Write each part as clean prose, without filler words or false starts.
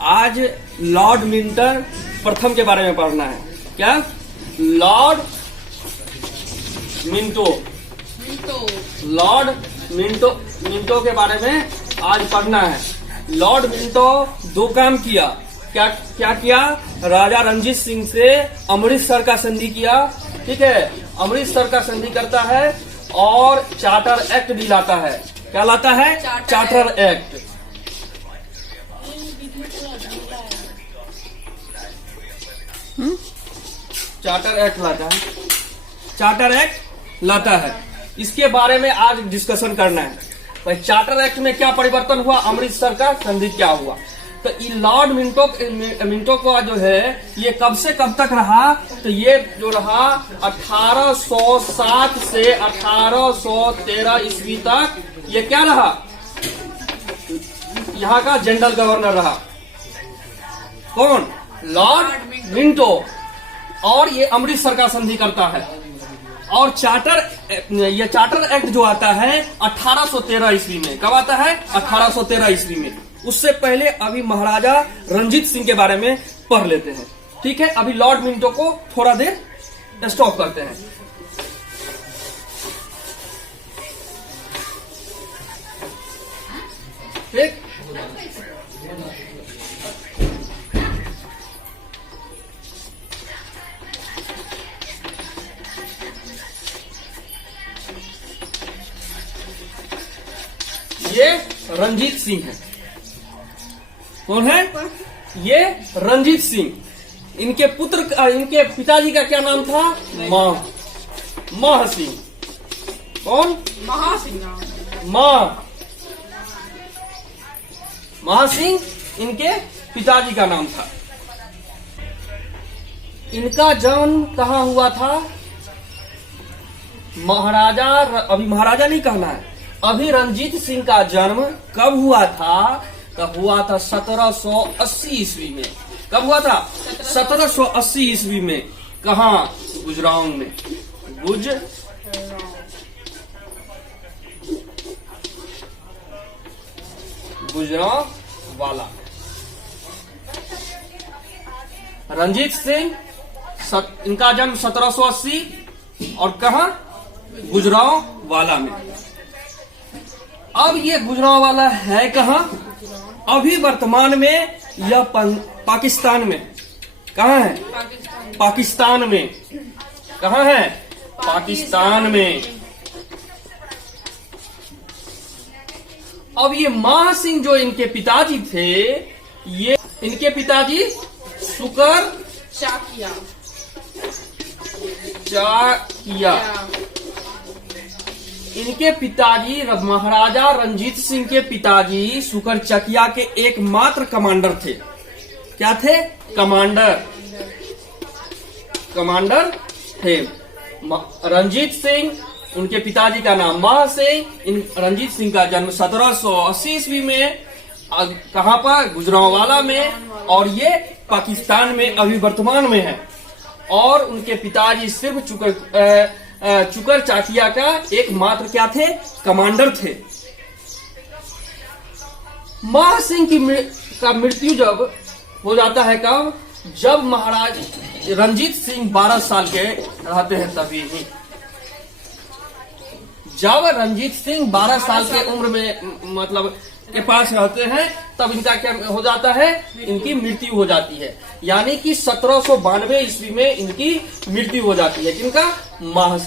आज लॉर्ड मिंटन प्रथम के बारे में पढ़ना है। क्या? लॉर्ड मिंटो लॉर्ड मिंटो के बारे में आज पढ़ना है। लॉर्ड मिंटो दो काम किया। क्या किया? राजा रणजीत सिंह से अमृतसर का संधि किया। ठीक है, अमृतसर का संधि करता है और चार्टर एक्ट भी लाता है। क्या लाता है? Charter act. चार्टर एक्ट लाता है। चार्टर एक्ट लाता है। इसके बारे में आज डिस्कशन करना है। भाई चार्टर एक्ट में क्या परिवर्तन हुआ, अमृतसर का संधि क्या हुआ। तो ये लॉर्ड मिंटो का जो है ये कब से कब तक रहा, तो ये जो रहा 1807 से 1813 ईस्वी तक। ये क्या रहा? यहाँ का जनरल गवर्नर रहा। कौन? Lord Minto. और ये अमृतसर का संधि करता है। और ये चार्टर एक्ट जो आता है 1813 ईस्वी में। कब आता है? 1813 ईस्वी में। उससे पहले अभी महाराजा रणजीत सिंह के बारे में पढ़ लेते हैं। ठीक है, अभी लॉर्ड मिंटो को थोड़ा देर स्टॉप करते हैं। ठीक, ये रणजीत सिंह है। कौन है? ये रणजीत सिंह। इनके इनके पिताजी का क्या नाम था? माह सिंह। कौन? महा सिंह इनके पिताजी का नाम था। इनका जन्म कहाँ हुआ था? अभी महाराजा नहीं कहना है, अभी रणजीत सिंह का जन्म कब हुआ था? तो हुआ था 1780 ईस्वी में। कब हुआ था? 1780 ईस्वी में। कहा? गुजरांव में। गुजरांव वाला। रणजीत सिंह इनका जन्म 1780 और कहा? गुजरांव वाला में। अब ये गुजरांव वाला है कहाँ? अभी वर्तमान में यह पाकिस्तान में। कहाँ है? पाकिस्तान में। कहाँ है? पाकिस्तान में। अब ये महा सिंह जो इनके पिताजी थे, ये इनके पिताजी शुकर चाकिया। इनके पिताजी महाराजा रणजीत सिंह के पिताजी शुकर चकिया के एकमात्र कमांडर थे। क्या थे? कमांडर थे। रणजीत सिंह, उनके पिताजी का नाम महा सिंह। रणजीत सिंह का जन्म 1780 ईस्वी में। कहाँ पर? गुजरांवाला में। और ये पाकिस्तान में अभी वर्तमान में है। और उनके पिताजी सिर्फ चुकर चाकिया का एकमात्र क्या थे? कमांडर थे। महा सिंह का मृत्यु जब हो जाता है, कब? जब महाराज रणजीत सिंह 12 साल के रहते हैं तभी ही। जब रणजीत सिंह 12 साल के उम्र में मतलब के पास रहते हैं तब इनका क्या हो जाता है? इनकी मृत्यु हो जाती है। यानी कि 1792 ईस्वी में इनकी मृत्यु हो जाती है। किनका? महा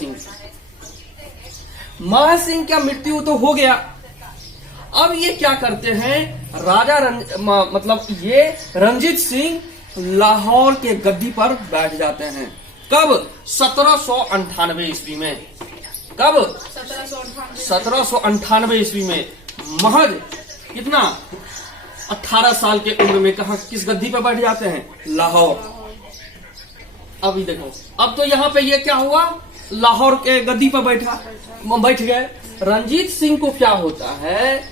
सिंह का मृत्यु तो हो गया। अब ये क्या करते हैं? मतलब ये रणजीत सिंह लाहौर के गद्दी पर बैठ जाते हैं। कब? 1798 ईस्वी में। कब? 1798 ईस्वी में। महज कितना? 18 साल के उम्र में कहा किस गद्दी पर बैठ जाते हैं? लाहौर। अभी देखो, अब तो यहाँ पे ये क्या हुआ? लाहौर के गद्दी पर बैठ गए। रणजीत सिंह को क्या होता है?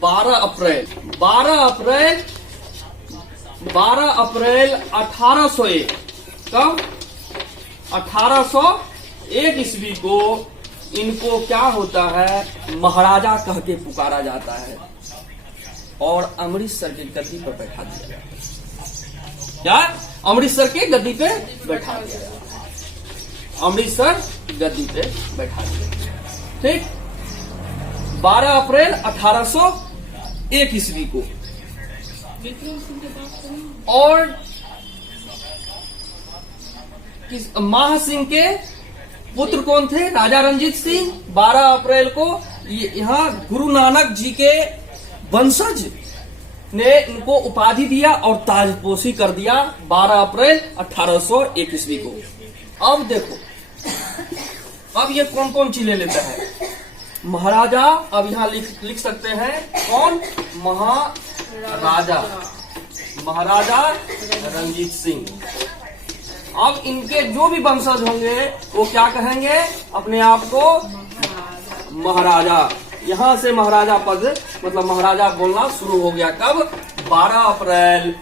12 अप्रैल 1801। कब? 1801 ईस्वी को इनको क्या होता है? महाराजा कह के पुकारा जाता है। और अमृतसर की गद्दी पर बैठा दिया गया। क्या? अमृतसर के गद्दी पे बैठा दिया गया। अमृतसर गद्दी पे बैठा दिया गया। ठीक। 12 अप्रैल 1801 ईस्वी को। और माह सिंह के पुत्र कौन थे? राजा रंजीत सिंह। 12 अप्रैल को यहाँ गुरु नानक जी के वंशज ने इनको उपाधि दिया और ताजपोशी कर दिया 12 अप्रैल 1801 ईस्वी को। अब देखो, अब ये कौन कौन चीजें लेता है? महाराजा, अब यहाँ लिख सकते हैं कौन? महाराजा रंजीत सिंह। अब इनके जो भी वंशज होंगे वो क्या कहेंगे अपने आप को? महाराजा। यहाँ से महाराजा पद मतलब महाराजा बोलना शुरू हो गया। कब? 12 अप्रैल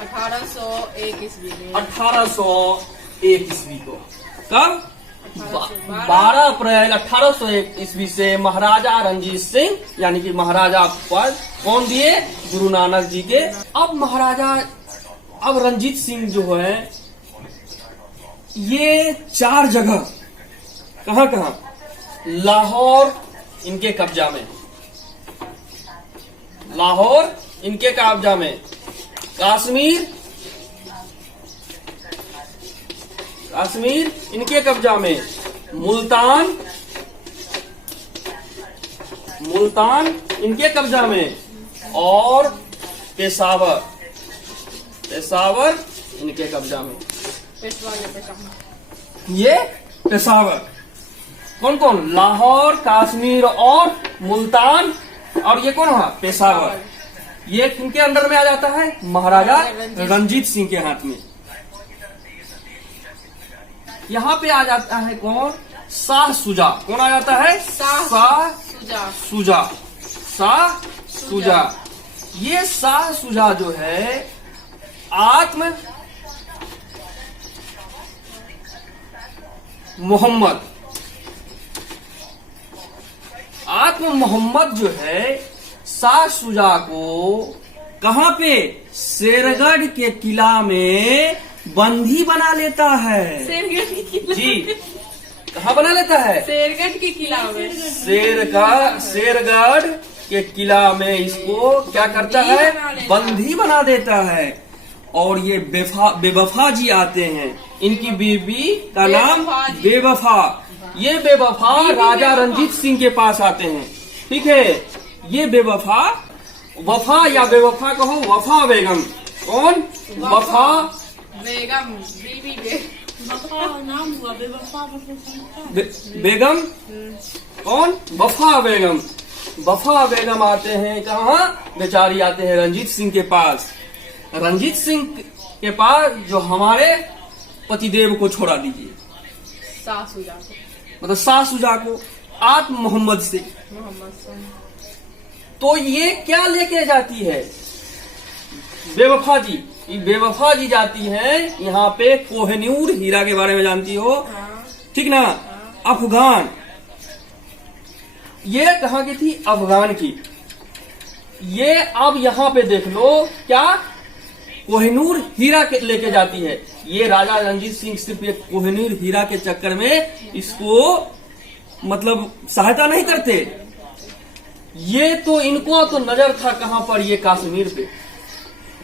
1801 ईस्वी में। 1801 ईस्वी को। कब? 12 अप्रैल 1801 ईस्वी से महाराजा रंजीत सिंह यानी कि महाराजा पद कौन दिए? गुरु नानक जी के। अब महाराजा, अब रंजीत सिंह जो है ये 4 जगह, कहां कहां? लाहौर इनके कब्जा में, लाहौर इनके कब्जा में, कश्मीर इनके कब्जा में, मुल्तान इनके कब्जा में, और पेशावर इनके कब्जा में। ये पेशावर कौन कौन? लाहौर, कश्मीर और मुल्तान। और ये कौन है? पेशावर। ये किनके अंडर में आ जाता है? महाराजा रंजीत सिंह के हाथ में। यहाँ पे आ जाता है कौन? शाह सुजा। कौन आ जाता है? शाह सुजा। ये शाह सुजा जो है आत्म मोहम्मद जो है शाह सुजा को कहां पे? शेरगढ़ के किला में बंदी बना लेता है। शेरगढ़ के किला जी, कहाँ बना लेता है? शेरगढ़ के किला में। शेरगढ़ के किला में इसको क्या करता है? बंदी बना देता है। और ये बेवफा जी आते हैं, इनकी बीवी का नाम बेवफा। ये बेवफा राजा रंजीत सिंह के पास आते हैं। ठीक है। ये बेवफा, वफा या बेवफा कहो, वफा बेगम। कौन? वफा बेगम, बीवी नाम हुआ बेवफा बेगम। कौन? वफा बेगम आते हैं। कहाँ? बेचारी आते हैं रंजीत सिंह के पास। रंजीत सिंह के पास जो हमारे पतिदेव को छोड़ा दीजिए, शाह सुजा को, मतलब शाह सुजा को आत्म मोहम्मद से। तो ये क्या लेके जाती है? बेवफा जी जाती है यहाँ पे कोहिनूर हीरा के बारे में जानती हो? ठीक ना? अफगान। ये कहाँ की थी? अफगान की। ये अब यहाँ पे देख लो, क्या कोहिनूर हीरा के लेके जाती है। ये राजा रंजीत सिंह सिर्फ एक कोहिनूर हीरा के चक्कर में इसको मतलब सहायता नहीं करते। ये तो इनको तो नजर था कहां पर? ये कश्मीर पे।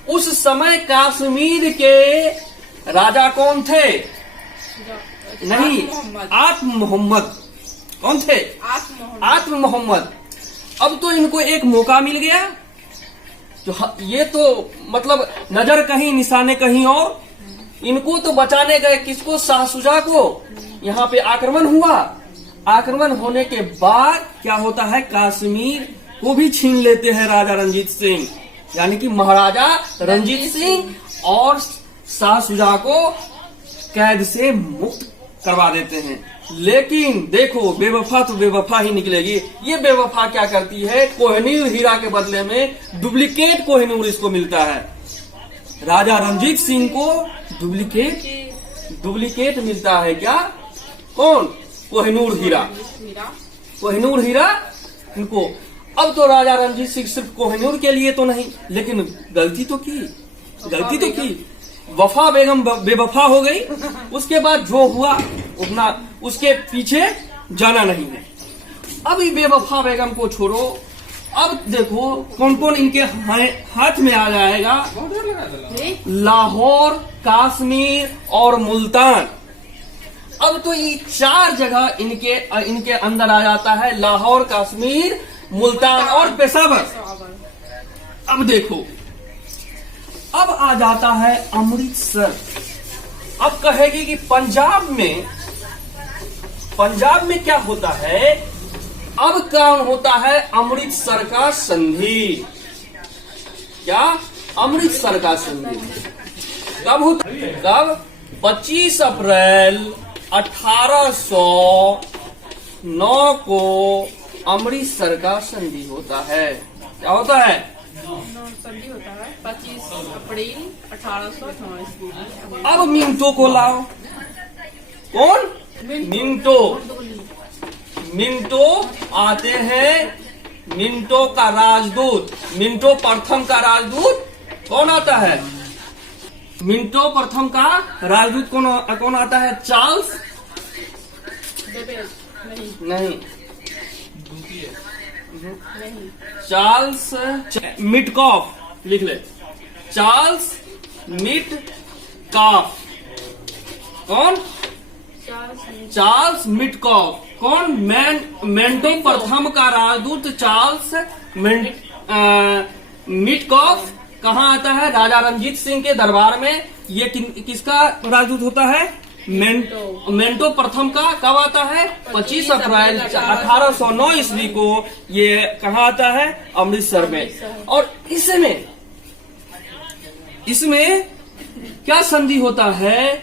उस समय कश्मीर के राजा कौन थे? नहीं, आत्म मोहम्मद। कौन थे? आत्म मोहम्मद। अब तो इनको एक मौका मिल गया। तो ये तो मतलब नजर कहीं, निशाने कहीं और। इनको तो बचाने गए, किसको? शाह सुजा को। यहाँ पे आक्रमण हुआ। आक्रमण होने के बाद क्या होता है? कश्मीर को भी छीन लेते हैं राजा रंजीत सिंह, यानी कि महाराजा रंजीत सिंह, और शाह सुजा को कैद से मुक्त करवा देते हैं। लेकिन देखो, बेवफा तो बेवफा ही निकलेगी। ये बेवफा क्या करती है? कोहिनूर हीरा के बदले में डुप्लीकेट कोहिनूर इसको मिलता है। राजा रंजीत सिंह को डुप्लीकेट मिलता है। क्या? कौन? कोहिनूर हीरा इनको। अब तो राजा रणजीत सिंह सिर्फ कोहिनूर के लिए तो नहीं, लेकिन गलती तो की, वफा बेगम बेवफा हो गई। उसके बाद जो हुआ उतना उसके पीछे जाना नहीं है। अब ये बेवफा बेगम को छोड़ो, अब देखो कौन कौन इनके हाथ में आ जाएगा। लाहौर, कश्मीर और मुल्तान। अब तो ये 4 जगह इनके अंदर आ जाता है, लाहौर, कश्मीर, मुल्तान और पेशावर। अब देखो, अब आ जाता है अमृतसर। अब कहेगी कि पंजाब में क्या होता है। अब कौन होता है, अमृतसर का संधि। क्या? अमृतसर का संधि कब होता है? कब? 25 अप्रैल 1809 को अमृतसर का संधि होता है। क्या होता है? संधि होता है 25 अप्रैल 1809 अब मिंटो को लाओ। कौन? मिंटो आते हैं। मिंटो का राजदूत, मिंटो प्रथम का राजदूत कौन आता है? मिंटो प्रथम का राजदूत कौन आता है? चार्ल्स? नहीं। चार्ल्स मिटकॉफ लिख ले। चार्ल्स मिटकॉफ। कौन? चार्ल्स मिटकॉफ। कौन? मेंटो प्रथम का राजदूत चार्ल्स मिटकॉफ कहाँ आता है? राजा रणजीत सिंह के दरबार में। ये किसका राजदूत होता है? मेंटो प्रथम का। कब आता है? 25 अप्रैल 1809 ईस्वी को ये कहाँ आता है? अमृतसर में। और इसमें क्या संधि होता है?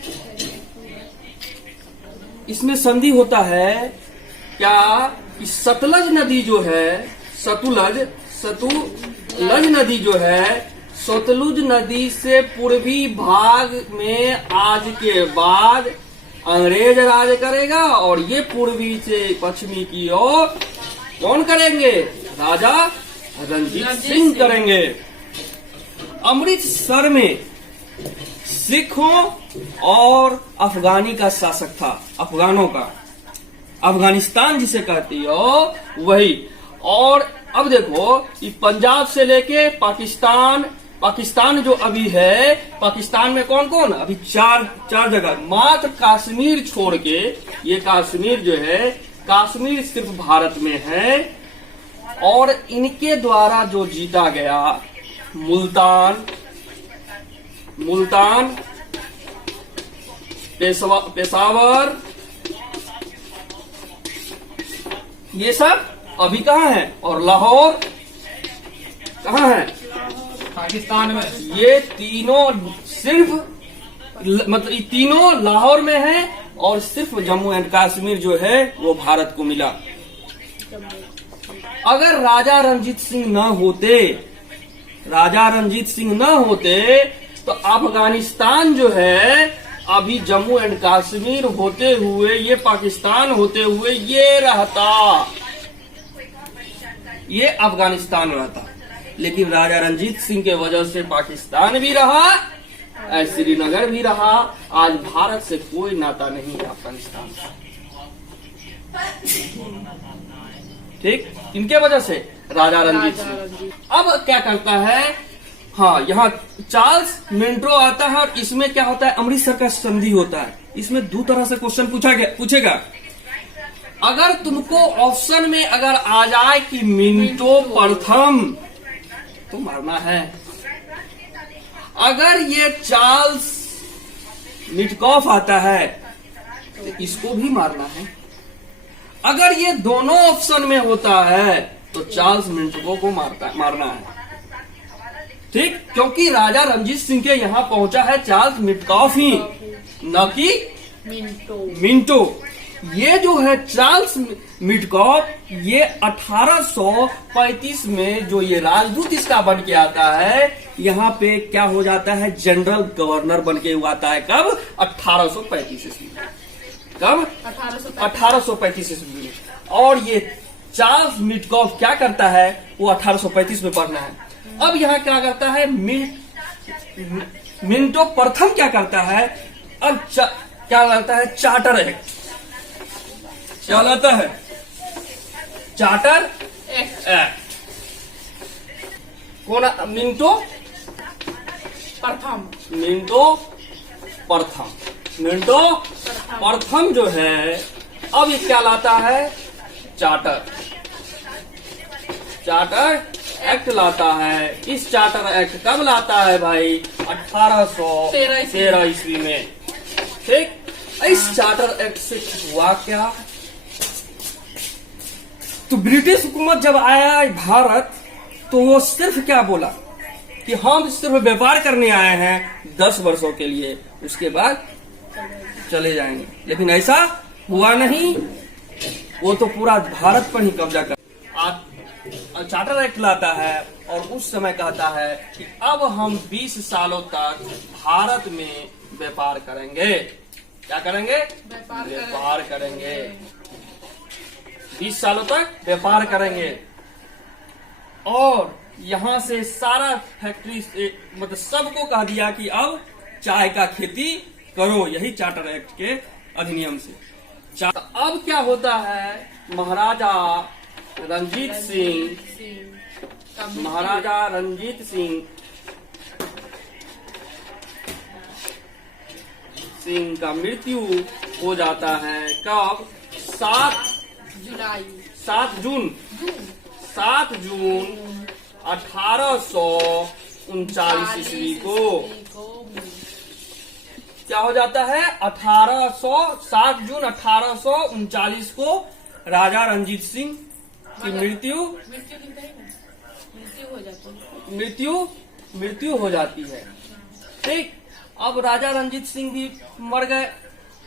इसमें संधि होता है क्या कि सतलज नदी जो है, सतलज नदी जो है, सतलुज नदी से पूर्वी भाग में आज के बाद अंग्रेज राज करेगा और ये पूर्वी से पश्चिमी की ओर कौन करेंगे? राजा रणजीत सिंह करेंगे। अमृतसर में सिखों और अफगानी का शासक था, अफगानों का, अफगानिस्तान जिसे कहती हो वही। और अब देखो कि पंजाब से लेके पाकिस्तान जो अभी है, पाकिस्तान में कौन कौन? अभी चार जगह, मात्र कश्मीर छोड़ के। ये कश्मीर जो है, कश्मीर सिर्फ भारत में है। और इनके द्वारा जो जीता गया मुल्तान, पेशावर, ये सब अभी कहाँ है? और लाहौर कहाँ है? पाकिस्तान में। ये तीनों सिर्फ मतलब ये तीनों लाहौर में है और सिर्फ जम्मू एंड कश्मीर जो है वो भारत को मिला। अगर राजा रणजीत सिंह न होते तो अफगानिस्तान जो है अभी जम्मू एंड कश्मीर होते हुए, ये पाकिस्तान होते हुए ये रहता, ये अफगानिस्तान रहता। लेकिन राजा रणजीत सिंह के वजह से पाकिस्तान भी रहा, श्रीनगर भी रहा। आज भारत से कोई नाता नहीं है अफगानिस्तान का। ठीक, इनके वजह से राजा रणजीत सिंह। अब क्या करता है? हाँ, यहाँ चार्ल्स मिंटो आता है और इसमें क्या होता है? अमृतसर का संधि होता है। इसमें 2 तरह से क्वेश्चन पूछेगा। अगर तुमको ऑप्शन में अगर आ जाए कि मिंटो प्रथम, तो मारना है। अगर ये चार्ल्स मिटकॉफ आता है तो इसको भी मारना है। अगर ये दोनों ऑप्शन में होता है तो चार्ल्स मिंटो को मारना है। ठीक, क्योंकि राजा रणजीत सिंह के यहाँ पहुंचा है चार्ल्स मिटकॉफ ही, न कि मिंटो। ये जो है चार्ल्स मिटकॉफ, ये 1835 में जो ये राजदूत इसका बन के आता है, यहाँ पे क्या हो जाता है? जनरल गवर्नर बन के हुआ आता है। कब? 1835 ईस्वी में। कब? 1835 ईस्वी में। और ये चार्ल्स मिटकॉफ क्या करता है, वो 1835 में पढ़ना है। अब यहाँ क्या करता है, मिंटो प्रथम क्या करता है, अब क्या लाता है, चार्टर एक्ट। क्या लाता है, चार्टर एक्ट। कौन, मिंटो प्रथम, मिंटो प्रथम जो है, अब ये क्या लाता है, चार्टर एक्ट लाता है। इस चार्टर एक्ट कब लाता है भाई, 1813 ईस्वी में। ठीक, इस चार्टर एक्ट से हुआ क्या, तो ब्रिटिश हुकूमत जब आया भारत, तो वो सिर्फ क्या बोला कि हम सिर्फ व्यापार करने आए हैं 10 वर्षों के लिए, उसके बाद चले जाएंगे। लेकिन ऐसा हुआ नहीं, वो तो पूरा भारत पर ही कब्जा कर चार्टर एक्ट लाता है और उस समय कहता है कि अब हम 20 सालों तक भारत में व्यापार करेंगे। क्या करेंगे, व्यापार करेंगे। 20 सालों तक व्यापार करेंगे और यहाँ से सारा फैक्ट्री मतलब सबको कह दिया कि अब चाय का खेती करो, यही चार्टर एक्ट के अधिनियम से। अब क्या होता है, महाराजा रंजीत सिंह का मृत्यु हो जाता है। कब, 7 जून 1839 ईस्वी को क्या हो जाता है, 7 जून 1839 को राजा रंजीत सिंह की मृत्यु हो जाती है। ठीक, अब राजा रंजीत सिंह भी मर गए।